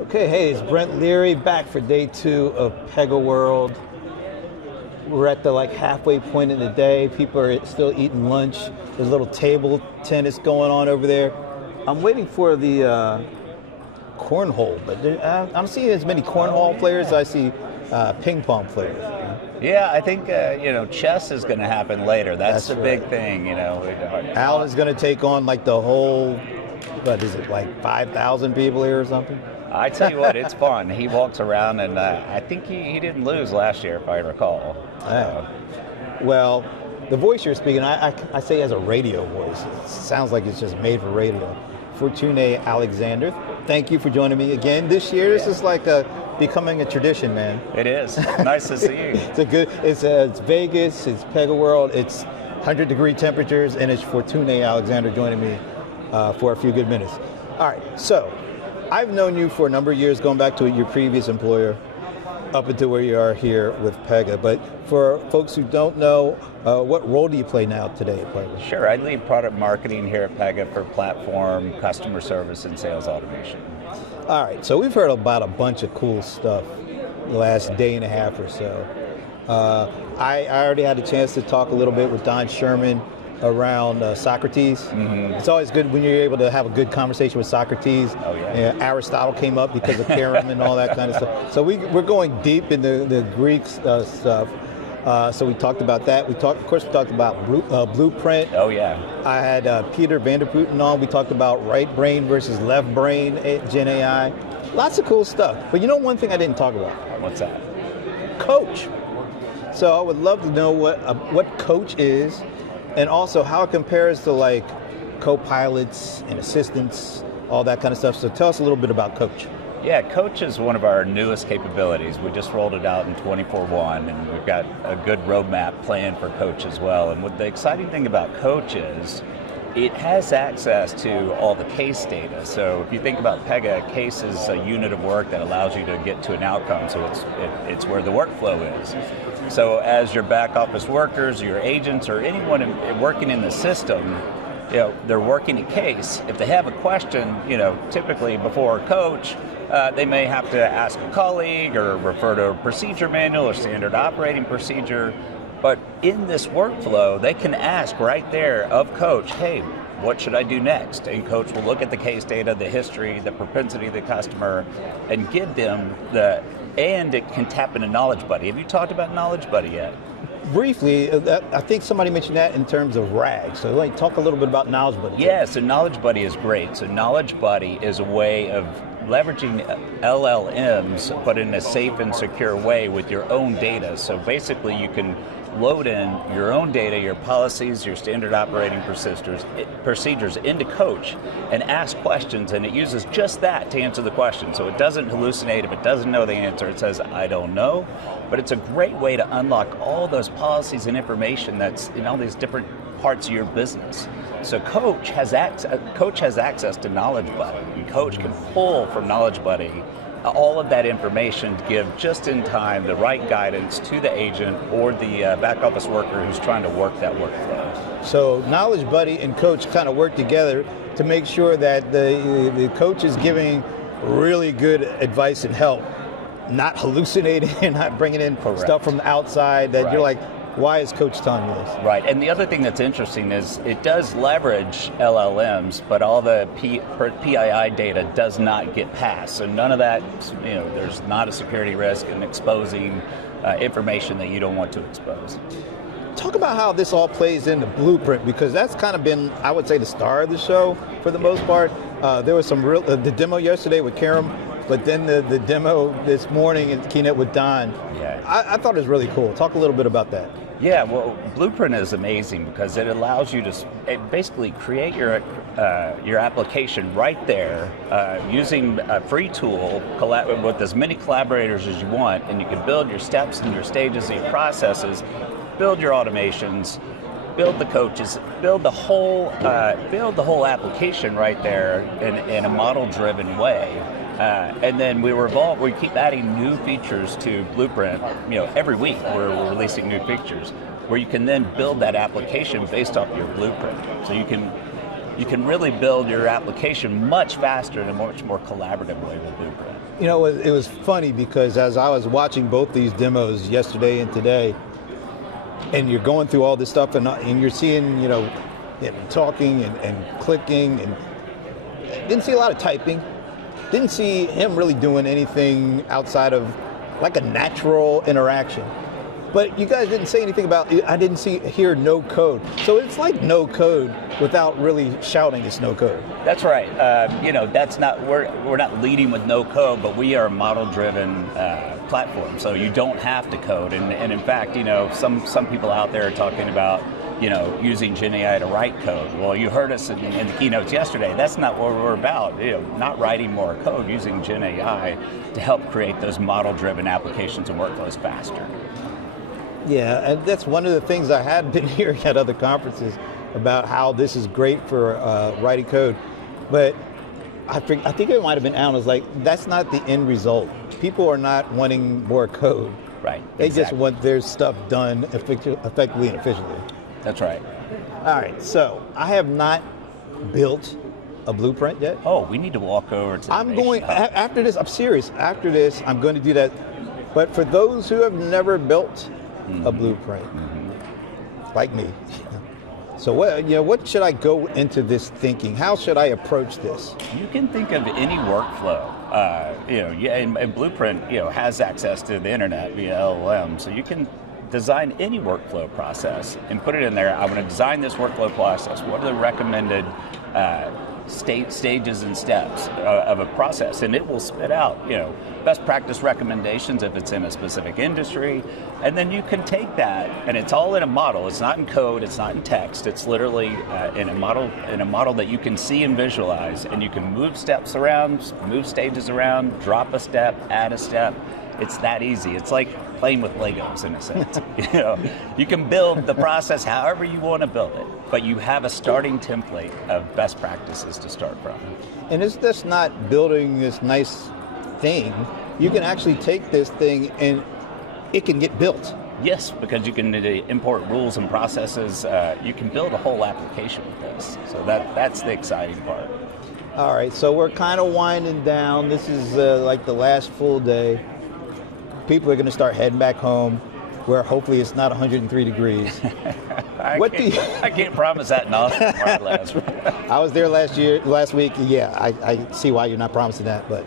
Okay, hey, it's Brent Leary back for day 2 of PegaWorld. We're at the halfway point in the day. People are still eating lunch. There's a little table tennis going on over there. I'm waiting for the cornhole, but I don't see as many cornhole players as I see ping pong players. Yeah, I think chess is going to happen later. That's the big thing. Al is going to take on the whole. What is it, 5,000 people here or something? I tell you what, it's fun. He walks around, and I think he didn't lose last year, if I recall. Well, the voice you're speaking, I say as a radio voice. It sounds like it's just made for radio. Fortune Alexander, thank you for joining me again this year. This is becoming a tradition, man. It is. Nice to see you. It's Vegas, it's PegaWorld, it's 100-degree temperatures, and it's Fortune Alexander joining me for a few good minutes. All right, so I've known you for a number of years, going back to your previous employer, up until where you are here with Pega. But for folks who don't know, what role do you play now today at Pega? Sure, I lead product marketing here at Pega for platform, customer service, and sales automation. All right, so we've heard about a bunch of cool stuff the last day and a half or so. I already had a chance to talk a little bit with Don Sherman around Socrates. Mm-hmm. It's always good when you're able to have a good conversation with Socrates. Oh, yeah. Aristotle came up because of Karen and all that kind of stuff. So we're going deep in the Greek stuff. So we talked about that. Of course, we talked about Blueprint. Oh, yeah. I had Peter Vanderputten on. We talked about right brain versus left brain, Gen AI. Lots of cool stuff. But one thing I didn't talk about. What's that? Coach. So I would love to know what Coach is, and also how it compares to co-pilots and assistants, all that kind of stuff. So tell us a little bit about Coach. Yeah, Coach is one of our newest capabilities. We just rolled it out in 24.1, and we've got a good roadmap planned for Coach as well. And what the exciting thing about Coach is, it has access to all the case data. So if you think about Pega, a case is a unit of work that allows you to get to an outcome. So it's where the workflow is. So as your back office workers, your agents, or anyone working in the system, they're working a case. If they have a question, typically before Coach, they may have to ask a colleague or refer to a procedure manual or standard operating procedure. But in this workflow, they can ask right there of Coach, hey, what should I do next? And Coach will look at the case data, the history, the propensity of the customer, and give them and it can tap into Knowledge Buddy. Have you talked about Knowledge Buddy yet? Briefly, I think somebody mentioned that in terms of RAG. So talk a little bit about Knowledge Buddy. Yeah, so Knowledge Buddy is great. So Knowledge Buddy is a way of leveraging LLMs, but in a safe and secure way with your own data. So basically you can load in your own data, your policies, your standard operating procedures into Coach and ask questions, and it uses just that to answer the question. So it doesn't hallucinate. If it doesn't know the answer, it says, I don't know. But it's a great way to unlock all those policies and information that's in all these different parts of your business. So Coach has access to Knowledge Buddy, and Coach can pull from Knowledge Buddy all of that information to give just in time the right guidance to the agent or the back office worker who's trying to work that workflow. So Knowledge Buddy and Coach kind of work together to make sure that the coach is giving really good advice and help, not hallucinating and not bringing in stuff from the outside that you're like, why is Coach telling me this? Right, and the other thing that's interesting is it does leverage LLMs, but all the PII data does not get passed. So none of that, there's not a security risk in exposing information that you don't want to expose. Talk about how this all plays into Blueprint, because that's kind of been, I would say, the star of the show for the most part. There was some the demo yesterday with Karam, but then the demo this morning in Keynote with Don. Yeah. I thought it was really cool. Talk a little bit about that. Yeah, well, Blueprint is amazing because it allows you to basically create your application right there using a free tool with as many collaborators as you want, and you can build your steps and your stages and your processes, build your automations, build the coaches, build the whole application right there in a model-driven way. And then we keep adding new features to Blueprint. Every week we're releasing new features where you can then build that application based off your Blueprint. So you can really build your application much faster in a much more collaborative way with Blueprint. You know, it was funny because as I was watching both these demos yesterday and today, and you're going through all this stuff and you're seeing, you know, him talking and clicking, and didn't see a lot of typing. Didn't see him really doing anything outside of like a natural interaction. But you guys didn't say anything about, I didn't hear no code. So it's like no code without really shouting it's no code. That's right. You know, that's not, we're not leading with no code, but we are a model-driven platform. So you don't have to code. And in fact, you know, some people out there are talking about, you know, using Gen AI to write code. Well, you heard us in the keynotes yesterday. That's not what we're about. You know, not writing more code, using Gen AI to help create those model-driven applications and workflows faster. Yeah, and that's one of the things I had been hearing at other conferences about how this is great for writing code. But I think it might have been Alan was like, that's not the end result. People are not wanting more code. Right. They just want their stuff done effectively and efficiently. That's right. All right, so I have not built a blueprint yet. Oh, we need to walk over to the I'm going, after this, I'm serious. After this, I'm going to do that. But for those who have never built a blueprint, like me. So what should I go into this thinking? How should I approach this? You can think of any workflow. And Blueprint, has access to the internet via LLM, so you can design any workflow process and put it in there. I want to design this workflow process. What are the recommended stages and steps of a process? And it will spit out, best practice recommendations if it's in a specific industry. And then you can take that, and it's all in a model. It's not in code, it's not in text. It's literally in a model that you can see and visualize, and you can move steps around, move stages around, drop a step, add a step. It's that easy. It's like playing with Legos in a sense. You can build the process however you want to build it, but you have a starting template of best practices to start from. And it's just not building this nice thing. You can actually take this thing and it can get built. Yes, because you can import rules and processes. You can build a whole application with this. So that's the exciting part. All right, so we're kind of winding down. This is like the last full day. People are going to start heading back home, where hopefully it's not 103 degrees. I can't promise that in Austin where I live. I was there last week. Yeah, I see why you're not promising that. But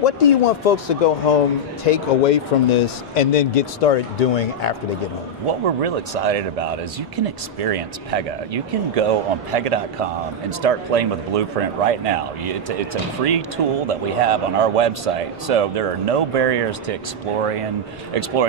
what do you want folks to go home, take away from this, and then get started doing after they get home? What we're real excited about is you can experience Pega. You can go on Pega.com and start playing with Blueprint right now. It's a free tool that we have on our website, so there are no barriers to exploring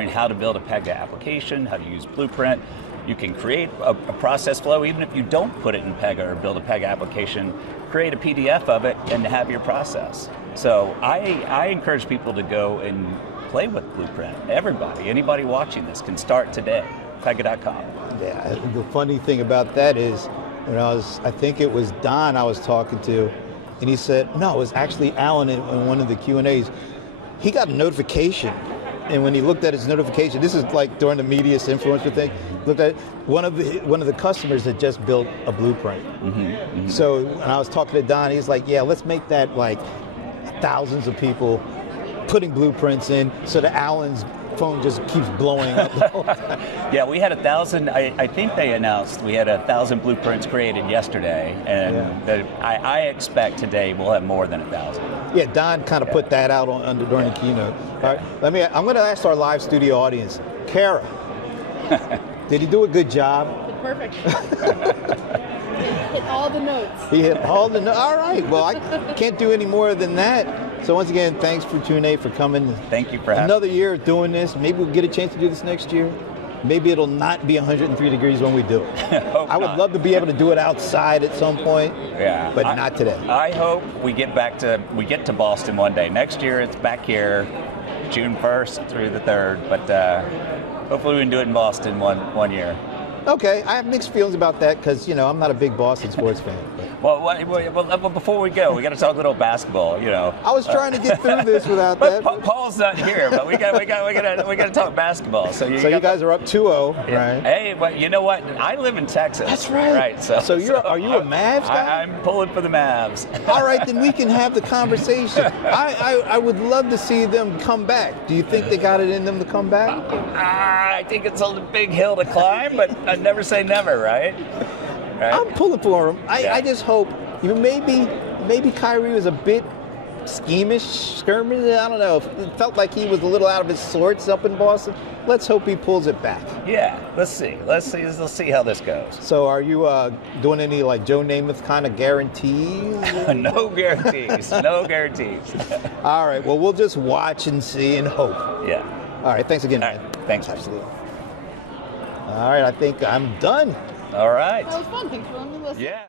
how to build a Pega application, how to use Blueprint. You can create a process flow, even if you don't put it in Pega or build a Pega application, create a PDF of it and have your process. So I encourage people to go and play with Blueprint. Anybody watching this can start today, Pega.com. Yeah, the funny thing about that is, when I think it was Don I was talking to, and he said, no, it was actually Alan in one of the Q&As. He got a notification. And when he looked at his notification, this is like during the media's influencer thing, looked at one of the customers had just built a blueprint. So when I was talking to Don, he's like, yeah, let's make that like thousands of people putting blueprints in so that Alan's phone just keeps blowing up the whole time. Yeah, we had 1,000, I think they announced we had 1,000 blueprints created yesterday, and I expect today we'll have more than 1,000. Yeah, Don kind of put that out during the keynote. All right, I'm going to ask our live studio audience, Kara, did he do a good job? Perfect. Hit all the notes. He hit all the notes. All right, well, I can't do any more than that. So once again, thanks for TuneA for coming. Thank you for having me. Another year of doing this. Maybe we'll get a chance to do this next year. Maybe it'll not be 103 degrees when we do it. I would love to be able to do it outside at some point, but not today. I hope we get to Boston one day. Next year it's back here, June 1st through the 3rd, but hopefully we can do it in Boston one year. Okay, I have mixed feelings about that because, I'm not a big Boston sports fan. But. Well, before we go, we got to talk a little basketball. You know, I was trying to get through this without that. Paul's not here, but we got to talk basketball. So you guys are up 2-0, right? Hey, but you know what? I live in Texas. That's right. Right. So are you a Mavs guy? I'm pulling for the Mavs. All right, then we can have the conversation. I would love to see them come back. Do you think they got it in them to come back? I think it's a big hill to climb, but I never say never, right? I'm pulling for him. I just hope, maybe Kyrie was a bit skirmish. I don't know. It felt like he was a little out of his sorts up in Boston. Let's hope he pulls it back. Yeah, let's see. Let's see how this goes. So are you doing any like Joe Namath kind of guarantees? No guarantees. No guarantees. All right. Well, we'll just watch and see and hope. Yeah. All right. Thanks again, man. Thanks. Absolutely. All right. I think I'm done. All right. That was fun. Thanks for letting me listen. Yeah.